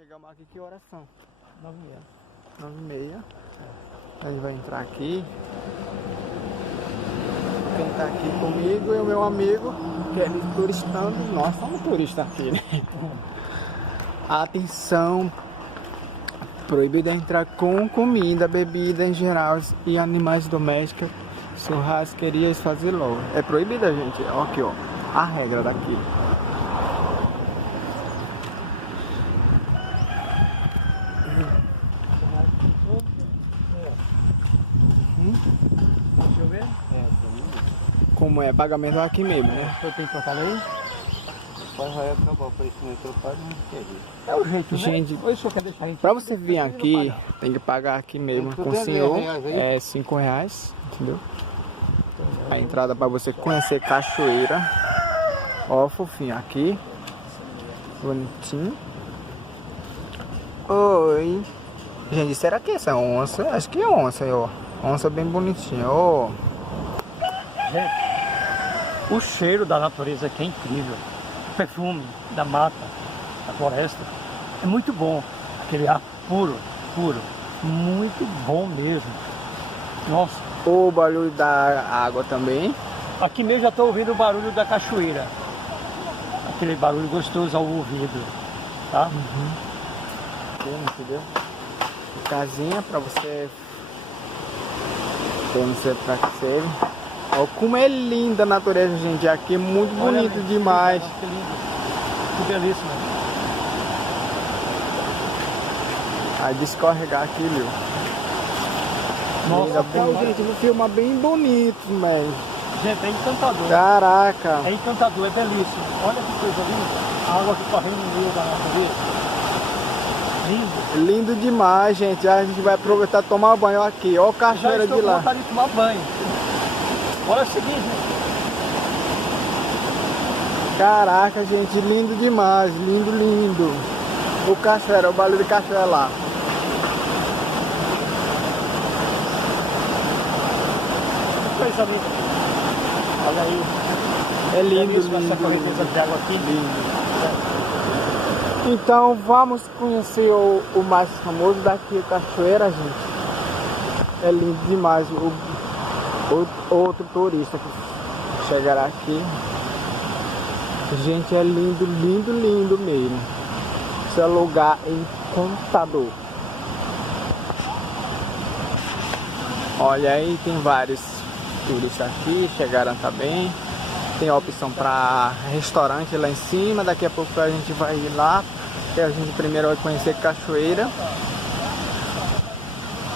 Chegamos aqui, que horas são? 9h30. 9h30. A gente vai entrar aqui. Quem tá aqui comigo é o meu amigo, que é turistando. Nós somos turistas aqui, né? Atenção! Proibido entrar com comida, bebida em geral e animais domésticos, churrasquerias, fazer logo. É proibida, gente. Ó, aqui, ó. A regra daqui. Deixa eu ver. Como é? Pagamento aqui mesmo, né? Eu tenho que cortar aí? Mas vai acabar o preço no teu pai, não quer ir. É o jeito, né? Gente, Ou o senhor quer deixar a gente? pra você vir aqui, tem que pagar aqui mesmo com o senhor. É R$5, entendeu? A entrada pra você conhecer cachoeira. Ó, fofinho aqui. Bonitinho. Oi. Gente, será que essa é onça? Acho que é onça aí, ó. Onça bem bonitinha, ó. Gente, o cheiro da natureza aqui é incrível. O perfume da mata, da floresta, é muito bom. Aquele ar puro, puro. Muito bom mesmo. Nossa. O barulho da água também. Aqui mesmo já estou ouvindo o barulho da cachoeira. Aquele barulho gostoso ao ouvido, tá? Entendeu? Casinha pra você. Tem você pra que serve. Ó, como é linda a natureza, gente. Aqui é muito bonito Olha, demais. Que lindo. Que belíssimo. Aí de escorregar aqui, viu? Nossa, Bom, gente, vou filmar bem bonito, velho. gente, é encantador. Caraca. É encantador, é belíssimo. Olha que coisa linda. A água aqui correndo no meio da natureza. Lindo. Lindo demais, gente. A gente vai aproveitar e tomar banho aqui. Ó a Já cachoeira estou de com lá. vontade de tomar banho. Olha o seguinte, gente. Caraca, gente, lindo demais. Lindo, lindo. O cachoeira, o barulho de cachoeira lá. Que coisa linda. Olha aí. É lindo, Belíssima lindo, essa correnteza lindo. de água aqui. Lindo. Então vamos conhecer o mais famoso daqui, a cachoeira, gente. É lindo demais. Outro turista que chegará aqui. Gente, é lindo, lindo, lindo mesmo. Esse é lugar encantador. Olha aí, tem vários turistas aqui, chegaram também. Tem a opção para restaurante lá em cima. Daqui a pouco a gente vai ir lá. Que a gente primeiro vai conhecer cachoeira.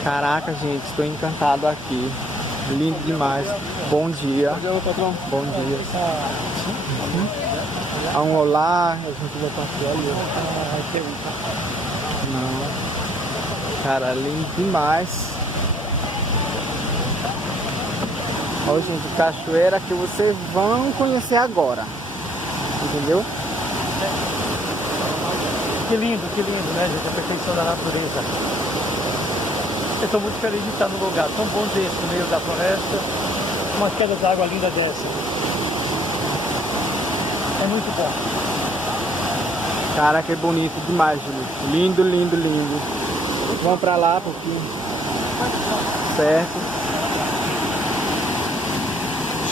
Caraca, gente, estou encantado aqui. Lindo demais. Bom dia. Bom dia. Um olá. A gente vai passear ali. Não. Cara, lindo demais. Ó, gente, cachoeira que vocês vão conhecer agora. Entendeu? Que lindo, né, gente? A perfeição da natureza. Eu estou muito feliz de estar num lugar tão bom desse, no meio da floresta, uma queda d'água linda dessa. É muito bom. Cara, que bonito demais, gente. Lindo, lindo, lindo. Vamos pra lá, porque... Certo.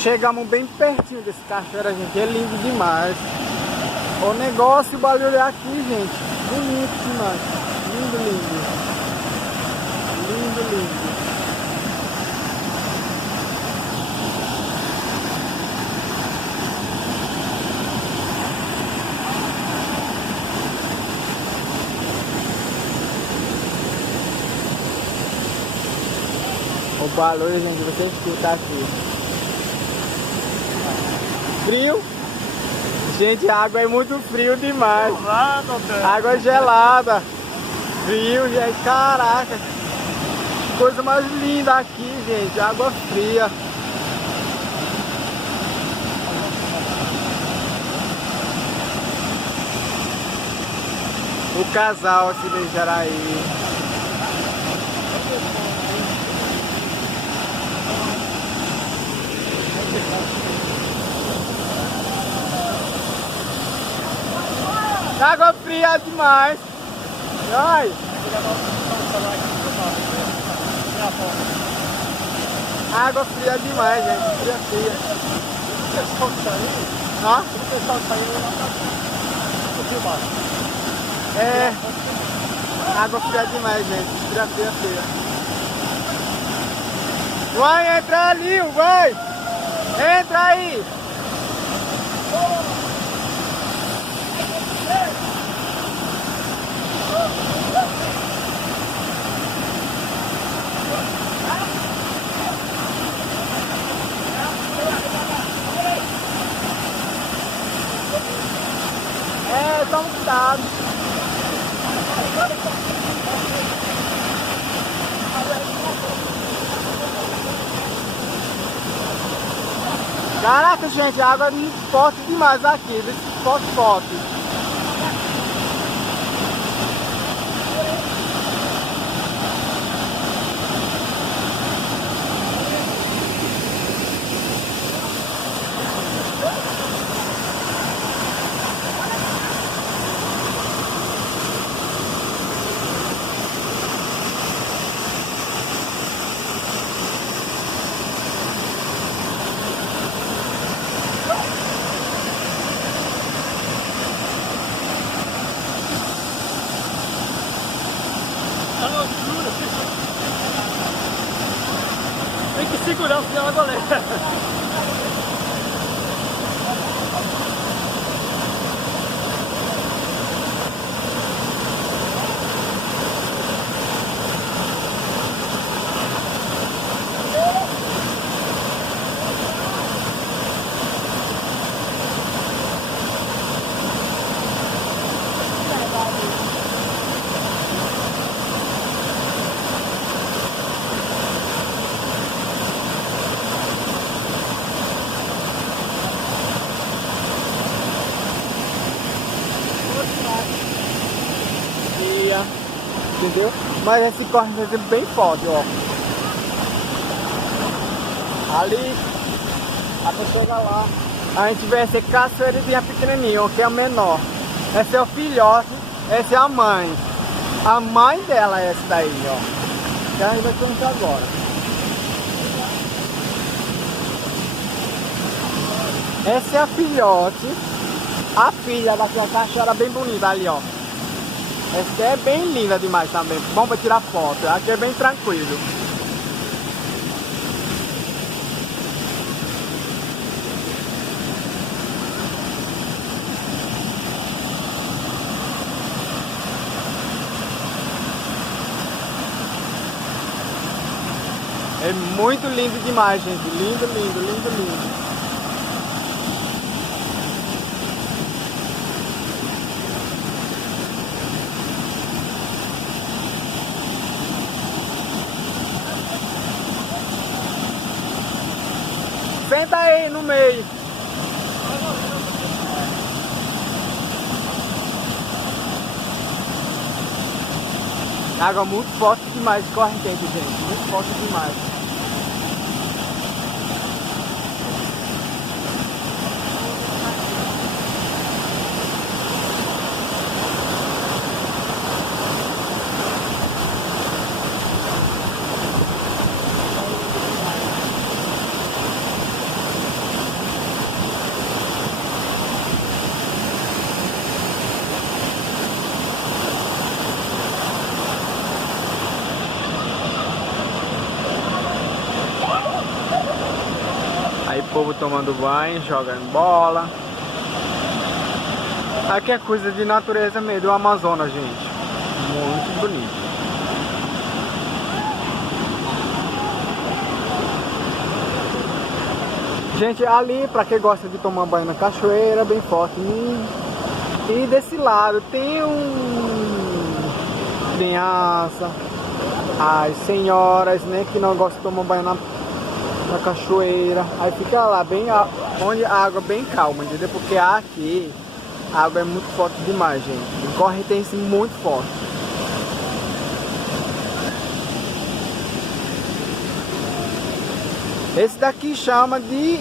Chegamos bem pertinho desse cachoeira, gente. É lindo demais. O negócio, o barulho é aqui, gente. Bonito demais. Lindo, lindo. Lindo, lindo. O barulho, gente, você escuta aqui. Frio. Gente, a água é muito frio demais. Água gelada. Frio, gente. Caraca. Coisa mais linda aqui, gente. Água fria. O casal se beijará aí. Água fria demais. Ai! Água fria demais, gente. Fria, fria. Hã? É. Água fria demais, gente. Fria, fria, fria. Vai entrar ali, vai! Entra aí! É, toma cuidado. Caraca, gente, a água é muito forte demais aqui, forte, forte. Tem que segurar, senão a água leva. Entendeu? Mas esse corre vai ser bem forte, ó. Ali, até chegar lá, a gente vê essa caçoeirinha pequenininha, que é a menor. Esse é o filhote, essa é a mãe. A mãe dela é essa daí, ó. Que a gente vai contar agora. Essa é a filhote, a filha daquela cachorra bem bonita ali, ó. Essa é bem linda demais também, bom para tirar foto, aqui é bem tranquilo. É muito lindo demais, gente, lindo, lindo, lindo, lindo. Senta aí no meio. Água muito forte demais, correntente, gente. Muito forte demais. Aí o povo tomando banho, jogando bola. Aqui é coisa de natureza mesmo, do Amazonas, gente. Muito bonito. Gente, ali, pra quem gosta de tomar banho na cachoeira, bem forte. E desse lado tem criança, as senhoras, né, que não gostam de tomar banho na cachoeira. Aí fica lá, bem onde a água é bem calma, entendeu? Porque aqui a água é muito forte demais, gente. E correnteza muito forte. Esse daqui chama de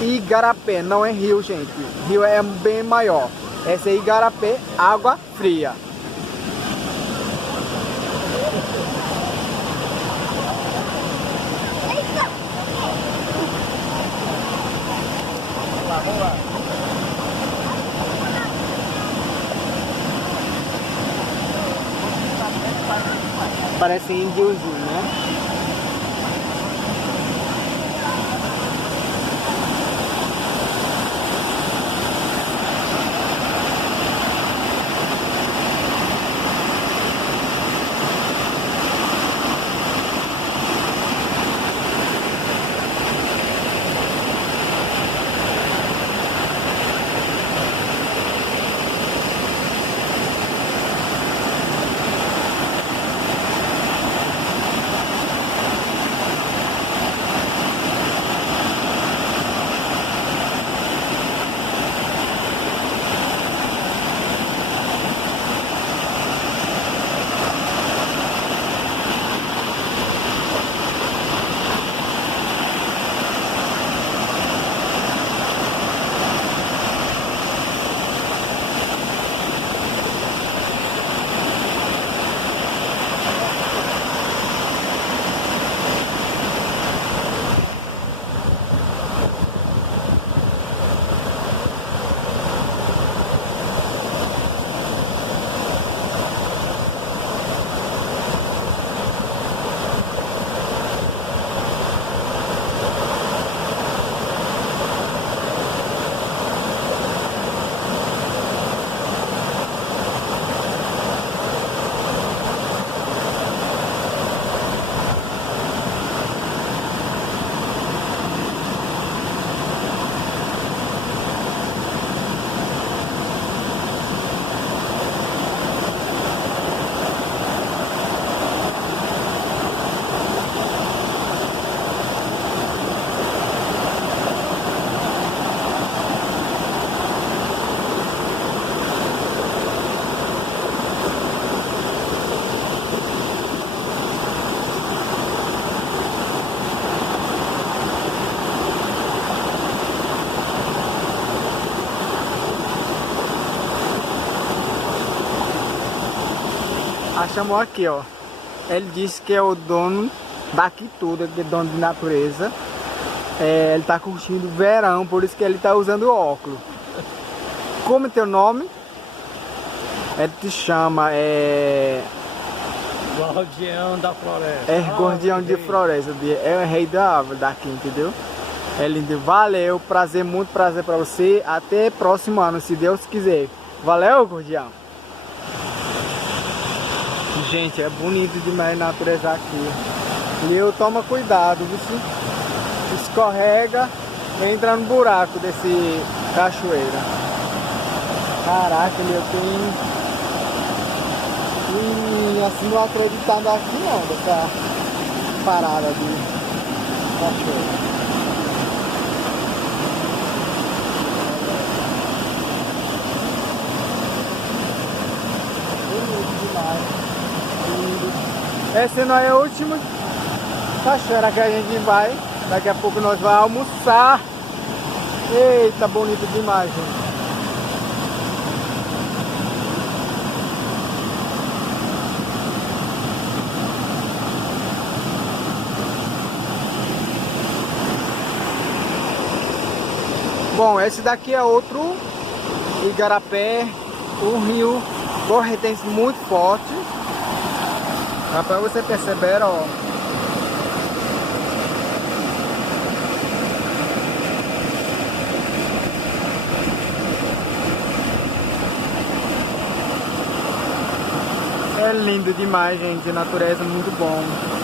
Igarapé, não é rio, gente. Rio é bem maior. Esse é Igarapé, água fria. Parece índiozinho, né? Chamou aqui, ó. Ele disse que é o dono daqui tudo, que é dono de natureza. Ele tá curtindo o verão, por isso que ele tá usando óculos. Como é teu nome? Ele te chama, Guardião da floresta. Guardião de floresta. É o rei da árvore daqui, entendeu? Ele disse, valeu, prazer, muito prazer pra você. Até próximo ano, se Deus quiser. Valeu, Guardião. Gente, é bonito demais a natureza aqui. E eu tomo cuidado, viu? Escorrega, entra no buraco desse cachoeira. Caraca, eu tenho... E assim não acreditando aqui não, dessa parada de cachoeira. Bonito demais. Esse não é o último cachoeira que a gente vai. Daqui a pouco nós vamos almoçar. Eita, bonito demais, gente. Bom, esse daqui é outro igarapé. O rio correnteza muito forte. Dá pra você perceber, ó. É lindo demais, gente. A natureza é muito bom.